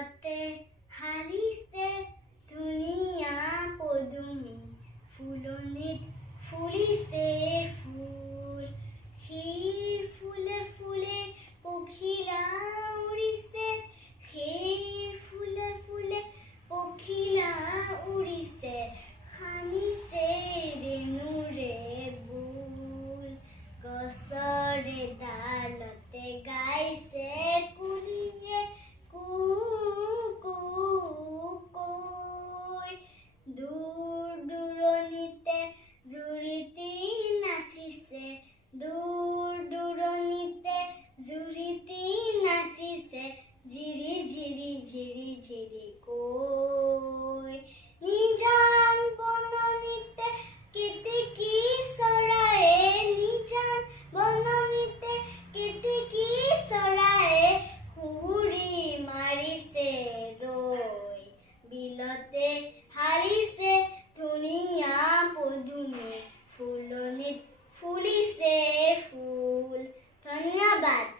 Bilote, halise, dhunia, padumi, fulonit, fulise, ফুল সেই ফুলে ফুলে পখিলা উৰিছে সেই ফুলে ফুলে পখিলা উৰিছে খানিছে ৰেণুৰে বুল গছৰে ডালতে গাইছে কুলিয়ে কু কু কৈ দূৰ দূৰণিতে জুৰিতি নাচিছে দূৰ দূৰণিতে জুৰিতি নাচিছে ঝিৰি ঝিৰি ঝিৰি ঝিৰি কৈ নিজান বননিতে কেতেকী চৰায়ে নিজান বননিতে কেতেকী চৰায়ে সুৰি মাৰিছে ৰৈ বিলতে হাৰিছে ধুনীয়া পদুমে ফুলনিত ফুলিছে